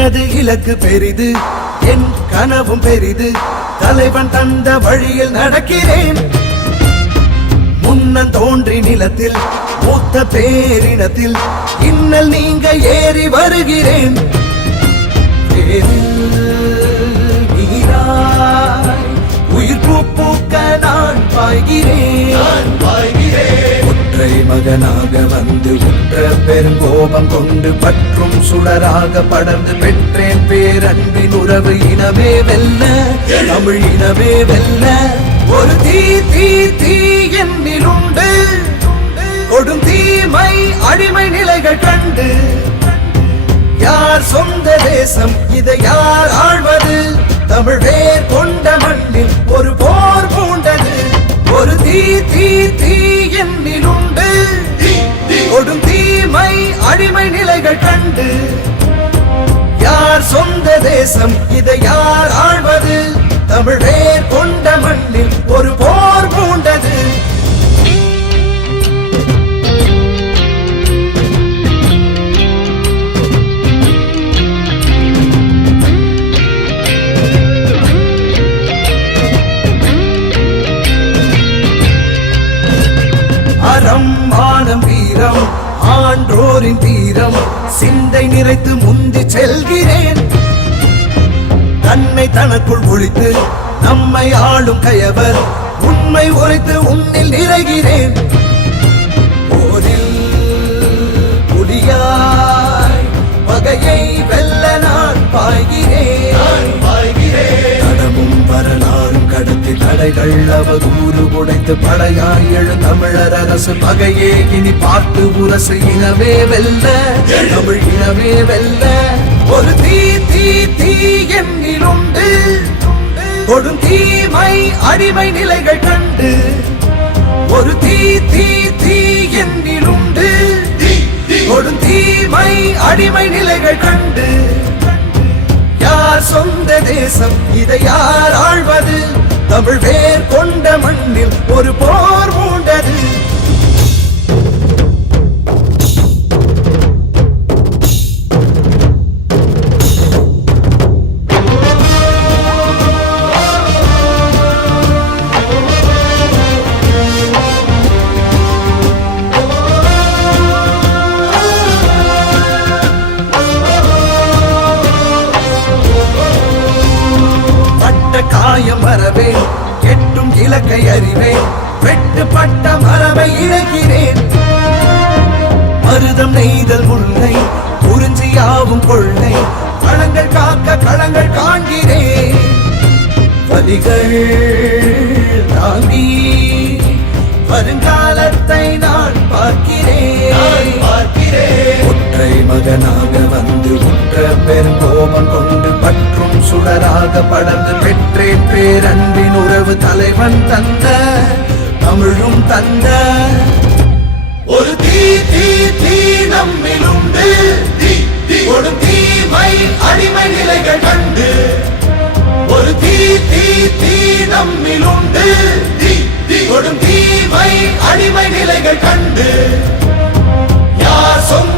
எனது இலக்கு பெரிது, என் கனவும் பெரிது, தலைவன் தந்த வழியில் நடக்கிறேன். முன்னன் தோன்றி நிலத்தில் மூத்த பேரினத்தில் இன்னல் நீங்க ஏறி வருகிறேன். உயிர் பூக்க நான் பாய்கிறேன். ஒற்றை மகனாக வந்து உற்ற பெருங்கோபம் கொண்டு பற்றும் சுடராக படர்ந்து பெற்றேன் பேரன்பின் உறவு. இனமே வெல்ல, தமிழ் இனமே வெல்ல, ஒரு தீ தீ தீ என்னிலுண்டு. கொடும் தீமை அடிமை நிலைகள் கண்டு யார் சொந்த தேசம், இதை யார் ஆழ்வது? தமிழ் வேர் கொண்ட மண்ணில் ஒரு போர் பூண்டது. ஒரு தீ தீ தீ என்னிலுண்டு. கொடும் தீமை அடிமை நிலைகள் கண்டு யார் சொந்த தேசம், இதை யார் ஆழ்வது? தமிழ் வேர் கொண்ட மண்ணில் ஒரு போர் பூண்டது. அறம் மானம் வீரம் ஆன்றோரின் தீரம் சிந்தை நிறைத்து முந்தி செல்கிறேன். தன்னை தனக்குள் ஒழித்து நம்மை ஆளும் கயவர் உண்மை உரைத்து உன்னில் நிறைகிறேன். போரில் புலியாய் பகையை வெல்ல நான் பாய்கிறேன். தடமும் வரலாறும் கடத்தி தடைகள் அவதூறு உடைத்து படையாய் எழு தமிழர் அரசு பகையே இனி பார்த்து உரசு. இனமே வெல்ல, தமிழ் இனமே வெல்ல, ஒரு தீ தீ தீ என்னிலுண்டு. கொடும் தீமை அடிமை நிலைகள் கண்டு ஒரு தீ தீ தீ என்னிலுண்டு. கொடும் தீமை அடிமை நிலைகள் கண்டு யார் சொந்த தேசம், இதை யார் ஆழ்வது? தமிழ் வேர் கொண்ட மண்ணில் ஒரு போர் மூண்டது. காயம் வரவேன், கெட்டும் இலக்கை அறிவேன், வெட்டுப்பட்ட மரபை இழக்கிறேன். மருதம் நெய்தல் முல்லை குறிஞ்சியாவும் கொள்ளை களங்கள் காக்க களங்கள் காண்கிறேன். வலிகள் தாங்கி வருங்காலத்தை நான் பார்க்கிறேன். ஒற்றை மகனாக வந்து உற்ற பெருங்கோபம் கொண்டு பற்றும் சுடராக படர்ந்து பெற்றேன் பேரன்பின் உறவு. தலைவன் தந்த தமிழும் தந்த ஒரு தீ தீ தீ நம்மிலுண்டு. ஒரு தீமை அடிமை நிலைகள் கண்டு ஒரு தீ தீ தீ நம்மிலுண்டு. கொடும் தீமை அடிமை நிலைகள் கண்டு யார் சொந்த